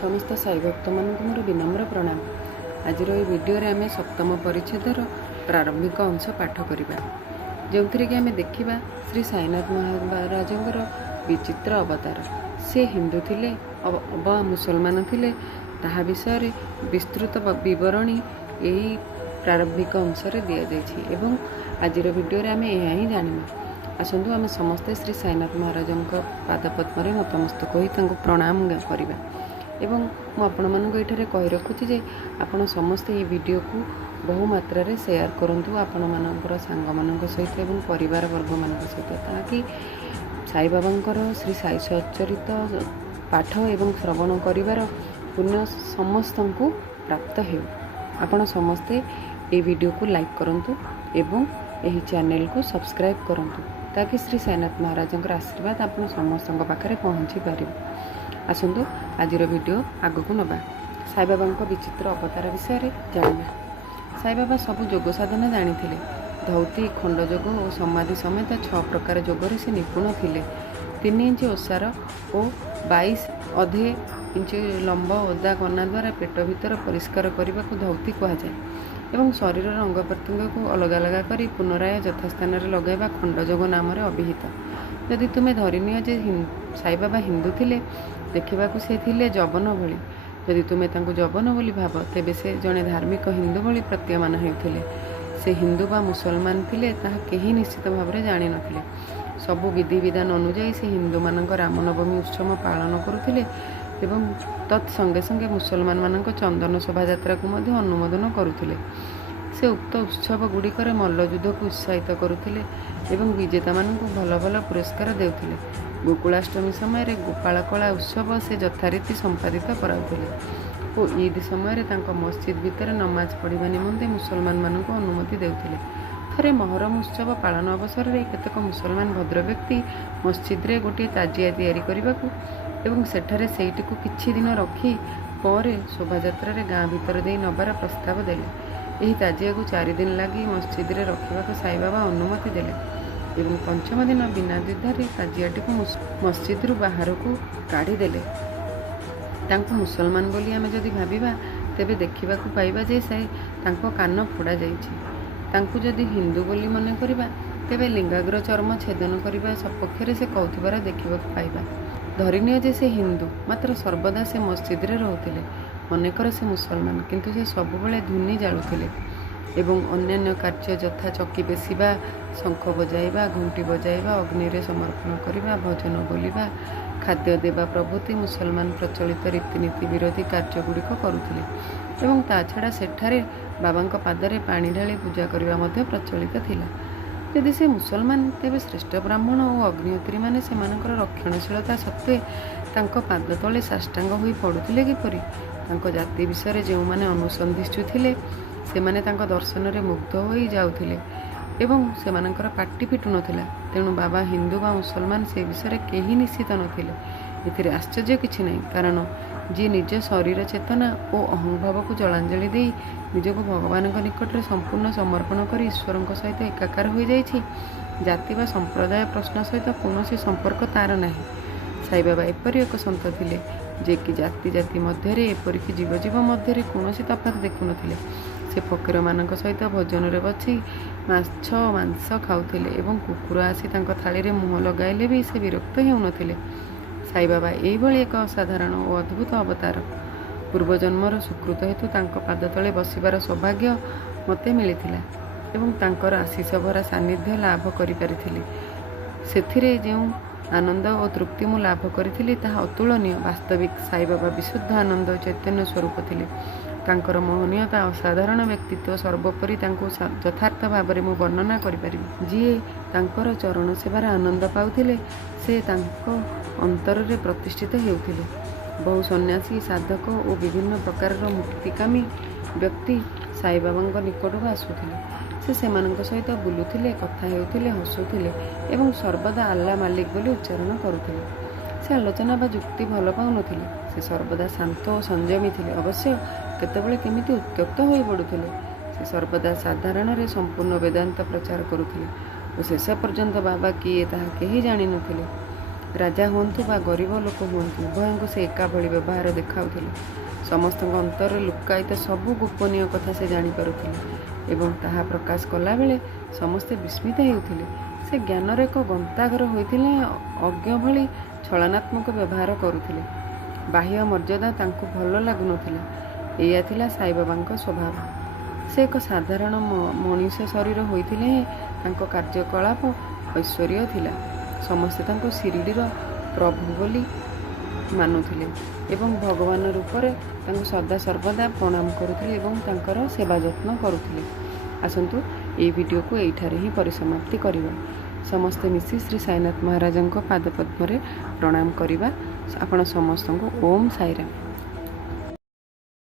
समस्त साई भक्त मानक मोर विनम्र प्रणाम। आज भिडियो आम सप्तम परिच्छेदर प्रारंभिक अंश पाठ करवा जो कि आम देखा श्री साईनाथ महाराजंकर विचित्र अवतार। से हिंदू थिले अबा मुसलमान थिले ताहा विषय विस्तृत विवरणी यही प्रारंभिक अंश दि जाइए। आज भिडियो आम यह ही जाना। आसतु आम समस्ते श्री साईनाथ महाराज पादपद्म नतमस्तक हो प्रणाम करवा। एवं मुझे कही रखुची जे आपण समस्ते ये वीडियो को बहु मात्रा रे शेयर करंतु आपण मानकर सांग मानक सहित एवं परिवार वर्ग मानक सहित ताकि साई बाबांकर श्री साई सच्चरित पाठ एवं श्रवण करिवार पुण्य समस्त को प्राप्त हो। आपण समस्ते ये वीडियो को लाइक करंतु एवं यही चैनल को सब्सक्राइब करंतु ताकि श्री साईनाथ महाराज आशीर्वाद आपण समस्त पाखे पहुँची पार। आसतु आज वीडियो आग को नवा। साई बाबा विचित्र अवतार विषय जाना। साई बाबा सबू जोग साधना जानी। धौती खंड जोग और समाधि समेत 6 प्रकार जोगरे से निपुण थिले। 3 इंच ओसार और 22 अधे इंच लंब ओदा कना द्वारा पेट भीतर परिष्कार करने को धौती कहुए एवं शरीर अंग प्रत्यंग को अलग अलग कर पुनराय यथास्थान लगेगा खंड जोग नाम अभिहित। जदि तुम्हें धरिनिय जे साई बाबा हिंदू थिले देखा से थिले जवन भली। जदि तुम्हें जवन बोली भाव तेबे से जड़े धार्मिक हिंदू भली प्रतीयमान होते। से हिंदू बा मुसलमान थिले ताहा केही निश्चित भाव में जानी नथिले। सबु विधि विधान अनुजाई से हिंदू मानक रामनवमी उत्सव पालन करुथिले एवं तत्संगे संगे मुसलमान मानक चंदन शोभा यात्रा को मध्य अनुमोदन करुथिले। से उक्त उत्सव गुड़िकर मल्लयुद्ध को उत्साहित करुथिले एवं विजेता मानक भल भल पुरस्कार देउथिले। गोकुलाष्टमी समय गोपाल कला उत्सव से यथारीति संपादित कराउथिले और ईद समय मस्जिद भितर नमाज पढ़ा निमंते मुसलमान मानक अनुमति देउथिले। थरे मोहरम उत्सव पालन अवसर में केतक मुसलमान भद्र व्यक्ति मस्जिद रे गोटे ताजिया तैयारी करने एवं सेठारे सेठी को किछि दिन रखी पर शोभायात्रा रे गाँ भीतर दे नबार प्रस्ताव देले। यही ताजिया को 4 दिन लगी मस्जिद रे रखा साई बाबा अनुमति देले एवं पंचम दिन बिना द्विधारे ताजियाटी को मस्जिद रु बाहर को काढ़ी देले। तांको मुसलमान बोली आमे जदि भाबिबा तेबे देखिबा को पाइबा जे से तांको कान फोड़ा जाइछि। तांको जदि हिंदू बोली मने करिबा तेबे लिंगाग्र चर्म छेदन करिबा सपक्षरे से कौथिबार देखिबा को पाइबा। धरिनिय जे से हिंदू मात्र सर्वदा से मस्जिद रे रहउथिले। मनेकर से मुसलमान किंतु से सबुबले धुनी जालुथिले एवं अन्यान्य कार्य यथा चक्की बेसिबा शंख बजाइबा घंटी बजाइबा अग्नि रे समर्पण करिबा भजन बोलिबा खाद्य देवा प्रभृति मुसलमान प्रचलित रीतिनीति विरोधी कार्यगुड़िक करुथिले एवं ता छड़ा सेठारे बाबांक पादरे पानी ढाली पूजा करबा मध्ये प्रचलित थिला। यदि से मुसलमान तेबे श्रेष्ठ ब्राह्मण और अग्निहोत्री माने सेमानकर रक्षणशीलता सत्वे तांको पाद तले साष्टांग होई पड़ुथिले किपरि। तांको जाति विषय जो माने अनुसंधिष्ठु थिले सेमाने तांको दर्शन रे मुग्ध होई जाउथिले एवं सेमानकर पाटी फिटु नथिला। तेणु बाबा हिंदू बा मुसलमान से विषय केही निश्चित नथिले। एथिरे आश्चर्य किछि नहीं, कारण जी निज शरीर चेतना और अहंभाव को जलांजलि दे निजक भगवान निकट में संपूर्ण समर्पण कर ईश्वर सहित एकाकार हो जाइछि। जाति व संप्रदाय प्रश्न सहित कौन संपर्क तार नहीं। साई बाबा एपरी एक संत थिले जे कि जाति जाति मध्य एपरिक जीव जीव मध्य कौन तफात देखु नथिले। से फकीर मानक सहित भोजन रे बची माछ मांस खाउथिले एवं कुकुर आसी तांको थाली रे मुह लगाइले भी से विरक्त हेउनथिले। साई बाबा एभली एक असाधारण और अद्भुत अवतार। पूर्वजन्मर सुकृत हेतु तांको पाद तले बसिबार सौभाग्य मते मिलिथिला एवं तांकर आशीष भरा सान्निध्य लाभ करि परिथिली। सेथिरे जेउ आनंद और तृप्ति मु लाभ करिथिली ताहा अतुलनीय। वास्तविक साई बाबा विशुद्ध आनंद चैतन्य स्वरूप थिले। तांकर मोहनीयता असाधारण व्यक्तित्व सर्वोपरि तांको यथार्थ भाव में वर्णना करिपारिबि। जी तांकर चरण सेवार आनंद पाउथिले से तांको अंतर रे प्रतिष्ठित हेउथिले। बहु सन्यासी साधक और विभिन्न प्रकार मुक्तिकामी व्यक्ति साई बाबा निकट आसुथिले। से सेमानक सहित बुलुथिले, कथा हेउथिले, हसुथिले एवं सर्वदा आल्ला मालिक बोली उच्चारण करुथिले। से आलोचना बा जुक्ति भल पाउनथिले। से सर्वदा शांत और संयमी थिले। अवश्य केतेबेले केमिति उत्त्यक्त होई पड़ुथिले। से सर्वदा साधारण रे संपूर्ण वेदांत प्रचार करुथिले और शेष पर्यंत बाबा किए ताहा केही जानि नथिले। ରାଜା ହୁଅନ୍ତୁ ବା ଗରିବ ଲୋକ ହୁଅନ୍ତୁ, ଉଭୟଙ୍କୁ ସେ ଏକା ଭଳି ବ୍ୟବହାର ଦେଖାଉଥିଲେ। ସମସ୍ତଙ୍କ ଅନ୍ତରରେ ଲୁକାୟିତ ସବୁ ଗୋପନୀୟ କଥା ସେ ଜାଣିପାରୁଥିଲେ ଏବଂ ତାହା ପ୍ରକାଶ କଲାବେଳେ ସମସ୍ତେ ବିସ୍ମିତ ହେଉଥିଲେ। ସେ ଜ୍ଞାନର ଏକ ଗନ୍ତାଘର ହୋଇଥିଲେ ଅଜ୍ଞ ଭଳି ଛଳନାତ୍ମକ ବ୍ୟବହାର କରୁଥିଲେ। ବାହ୍ୟ ମର୍ଯ୍ୟାଦା ତାଙ୍କୁ ଭଲ ଲାଗୁନଥିଲା। ଏଇଆ ଥିଲା ସାଇବାବାଙ୍କ ସ୍ୱଭାବ। ସେ ଏକ ସାଧାରଣ ମଣିଷ ଶରୀର ହୋଇଥିଲେ ହେଁ ତାଙ୍କ କାର୍ଯ୍ୟକଳାପ ଐଶ୍ୱର୍ଯ୍ୟ ଥିଲା। ସମସ୍ତେ ତାଙ୍କୁ ଶିରିଡ଼ିର ପ୍ରଭୁ ବୋଲି ମାନୁଥିଲେ ଏବଂ ଭଗବାନ ରୂପରେ ତାଙ୍କୁ ସଦାସର୍ବଦା ପ୍ରଣାମ କରୁଥିଲେ ଏବଂ ତାଙ୍କର ସେବା ଯତ୍ନ କରୁଥିଲେ। ଆସନ୍ତୁ ଏହି ଭିଡ଼ିଓକୁ ଏଇଠାରେ ହିଁ ପରିସମାପ୍ତି କରିବା। ସମସ୍ତେ ମିଶି ଶ୍ରୀ ସାଇନାଥ ମହାରାଜଙ୍କ ପାଦପଦ୍ମରେ ପ୍ରଣାମ କରିବା। ଆପଣ ସମସ୍ତଙ୍କୁ ଓମ୍ ସାଇରାମ।